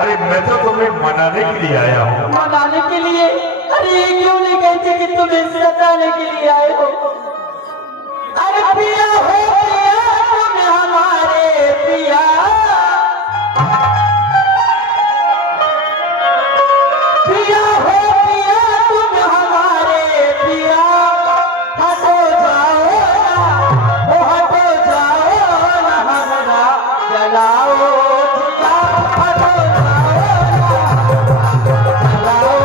अरे मैं तो तुम्हें मनाने के लिए आया हूँ। मनाने के लिए? अरे ये क्यों नहीं कहते कि तुम्हें सताने के लिए आए हो? अरे पिया हो पिया तुम हमारे पिया, पिया हो पिया तुम हमारे पिया, हटो जाओ ना, ओ हटो जाओ ना हमारा जलाओ दिया, हटो जाओ ना जलाओ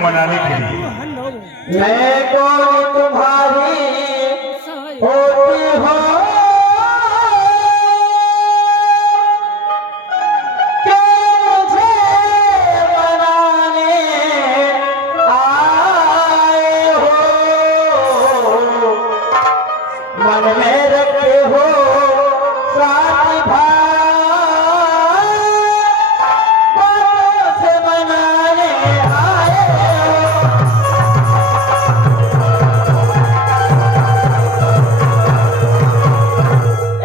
मनाने के लिए। मैं कौन तुम्हारी होती हो क्या मुझे मनाने आए हो, मन में रखे हो साथी भाई, बातों से मनाने आए हो।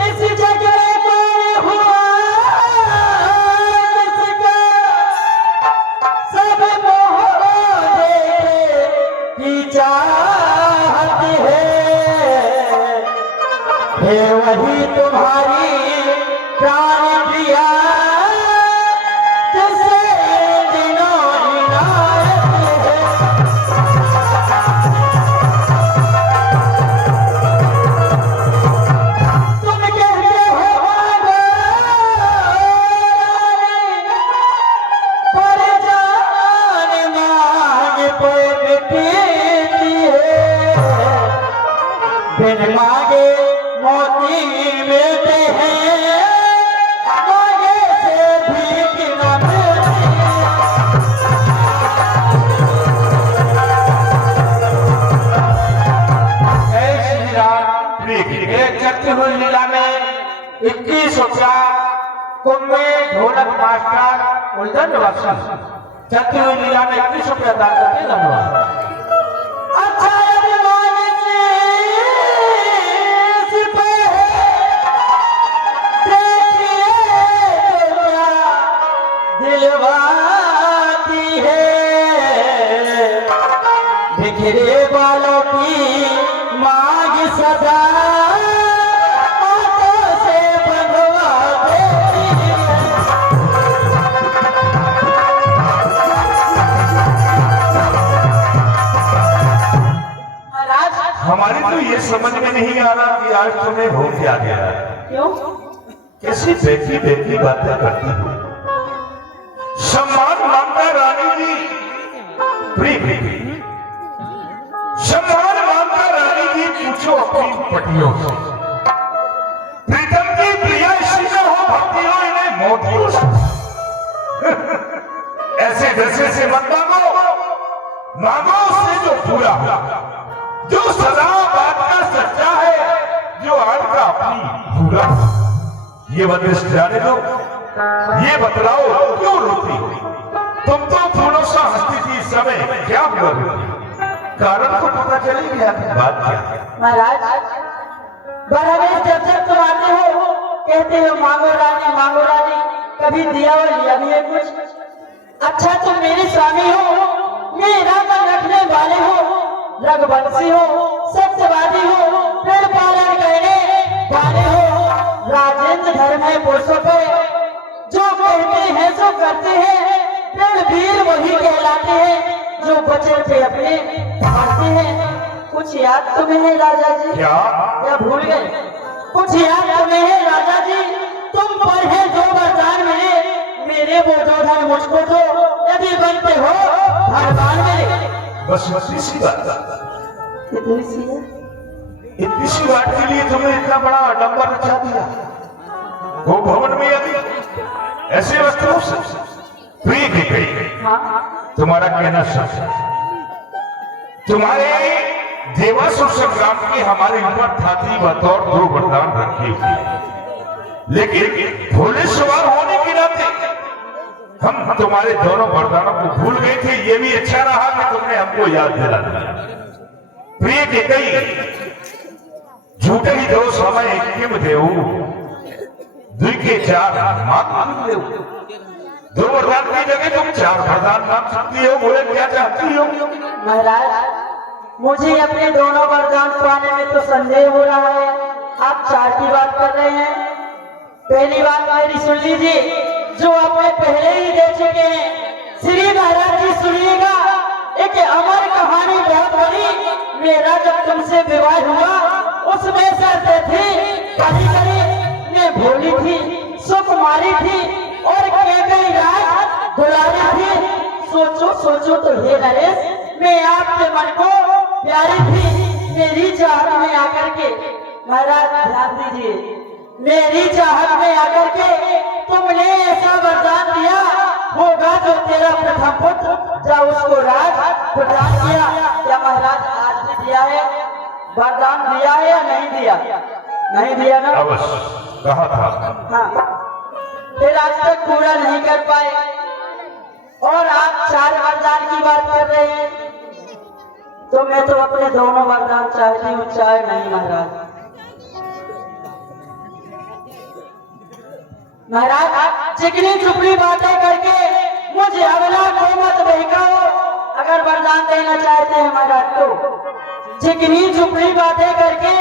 इस जगह पर हुआ किसका सब मोह देखे की चाहत है वही तुम्हारी प्राण प्रिया जिसे दिनों इनायत है। तुम कहते हो पर जान मांग पे मिटती है, बिन मांगे मोती मिलते हैं, मांगे से भीख न मिलती है। एक चलती हुई लीला में 21 कुंभ में ढोलक मास्टर उल्दन वासी चलती हुई लीला में 21 रुपया दान करके धन्यवाद। अच्छा अभिमान से सिपाही देखिए तो क्या दिलवाती है, बिखरे बालों की मांग सदा हाथों से बनवा देती है। महाराज हमारी तो ये समझ में नहीं आ रहा कि आज तुम्हें हो क्या गया है। क्यों? कैसी बेटी बेटी बातें करती हो। सम्मान मांगता रानी जी, प्रिय सम्मान मांगता रानी जी, पूछो अपनी पटियों से। प्रीतम की प्रिया इसी में हो भक्तियों इन्हें मोतियों से। ऐसे दशे से मत मांगो, मांगो उससे जो पूरा, जो सदा बात का सच्चा है, जो आज का अपनी पूरा। ये बंदिश जाने दो, ये बतलाओ क्यों रोती हो? तुम तो फूलों सा हंसती थी इस समय, क्या हुआ रोती? कारण तो पता चल ही गया था, बात क्या है? महाराज, बराबर जब जब तुम आते हो कहते हो मांगो रानी, कभी दिया और लिया भी है कुछ। अच्छा तुम मेरे स्वामी हो, मेरा मन रखने वाले हो, रघुवंशी हो, सत्यवादी हो, पेड़ पालन करने वाले हो, राजेंद्र धर्म है पुरुषों पे, जो कहते हैं जो करते हैं, पेड़ वीर वही कहलाते हैं, जो बचे थे अपने मरते हैं। कुछ याद तुम्हें है राजा जी? क्या भूल गए? कुछ याद तुम्हें है राजा जी? तुम पर है जो वरदान मिले, मेरे वो जो धन मुझको दो, यदि बनते हो भगवान मेरे। बस इतनी सी बात, कितनी सी है? इतनी सी बात के लिए तुम्हें इतना बड़ा आडंबर रचा दिया? वो भवन में यदि ऐसे वस्त्रों से प्रिय की गई, हाँ तुम्हारा कहना सच है। तुम्हारे देवासुर संग्राम की हमारे ऊपर थाती बतौर दो वरदान रखे हुए, लेकिन भोले सवार होने के नाते हम तुम्हारे दोनों वरदानों को भूल गए थे। ये भी अच्छा रहा कि तुमने हमको याद दिला दिया। प्रिय के कई झूठे ही दो समय किम देऊ, द्विके चार मांग देऊ। दो वरदान की जगह तुम चार वरदान मांग सकती हो, बोले क्या चाहती हो? महाराज, मुझे अपने दोनों वरदान पाने में तो संदेह हो रहा है। आप चार की बात कर रहे हैं। पहली बात मेरी सुन लीजिए, जो आपने पहले ही दे चुके हैं। श्री महाराज जी सुनिएगा, एक अमर कहानी बहुत बड़ी। मेरा जब तुमसे विवाह हुआ उसमें शर्त थी, कभी कभी मैं भोली थी, सुकुमारी थी और कैकई राज दुलारी थी। सोचो सोचो तो हे नरेश, मैं आपके मन को प्यारी थी। मेरी चाहत में आकर के, महाराज ध्यान दीजिए, मेरी चाहत में आकर के तुमने ऐसा वरदान दिया होगा जो तेरा प्रथम पुत्र, जब उसको राज प्रदान किया। क्या महाराज आज भी दिया है? वरदान दिया है या नहीं दिया? नहीं दिया ना? अवश्य कहा था। हाँ, फिर आज तक पूरा नहीं कर पाए और आप चार वरदान की बात कर रहे हैं। तो मैं तो अपने दोनों वरदान चाहती हूँ, चाहे नहीं महाराज। महाराज, चिकनी चुपड़ी बातें करके मुझे अगला को मत बहकाओ। अगर वरदान देना चाहते हैं महाराज तो चिकनी चुपड़ी बातें करके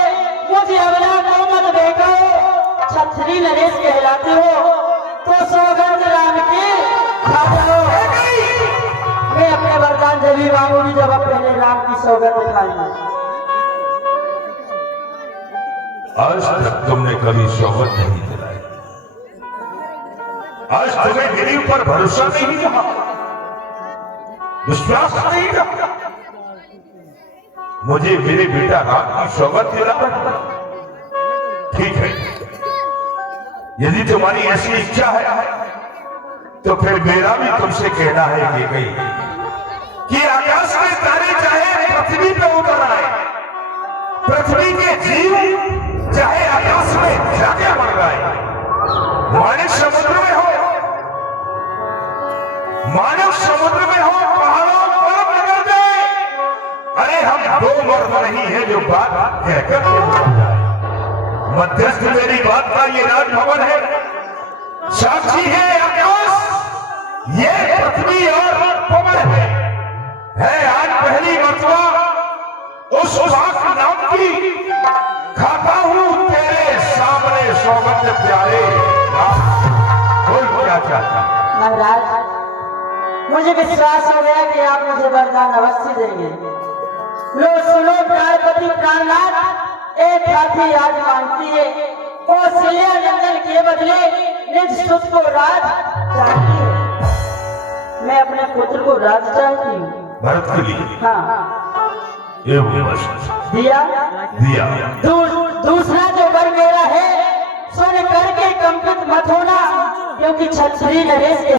मुझे अगला को मत बहकाओ। छत्री नरेश कहलाते हो तो सौगंध राम की खा जाओ। मैं अपने वरदान जब मांगूंगी जब पहले राम की सौगंध खाई। आज तक तुमने कभी सौगंध नहीं दिलाई, आज तुम्हें मेरे ऊपर भरोसा नहीं रहा, विश्वास नहीं रहा। मुझे मेरे बेटा राम की सौगंध दिलाना ठीक है। यदि तुम्हारी ऐसी इच्छा है तो फिर मेरा भी तुमसे कहना है कि आकाश में तारे चाहे पृथ्वी पे उतर आए, पृथ्वी के जीव चाहे आकाश में जाके मर गए, मानव समुद्र में हो, मानव समुद्र में हो, पहाड़ों पर निकल जाए, अरे हम दो मर्द नहीं है जो बात कहकर के मर जाए। मध्यस्थ मेरी बात का ये राजभवन है, साक्षी है आकाश, ये पृथ्वी और पवन है आज पहली मरतबा उस वाक नाम की खाता हूं तेरे सामने सौगंध प्यारे। बोल क्या चाहता? महाराज, मुझे विश्वास हो गया कि आप मुझे वरदान अवश्य देंगे। लो सुनो प्राणपति प्राणनाथ, एक हाथी आज मांगती है, कौशल्या नंदन के बदले निज सुत को राज चाहती है। मैं अपने पुत्र को राज चाहती हूँ। भरत के लिए हाँ, ये बस दिया दिया। दूसरा जो वर मेरा है, सुन करके कंपित मत होना, क्योंकि छत्री नरेश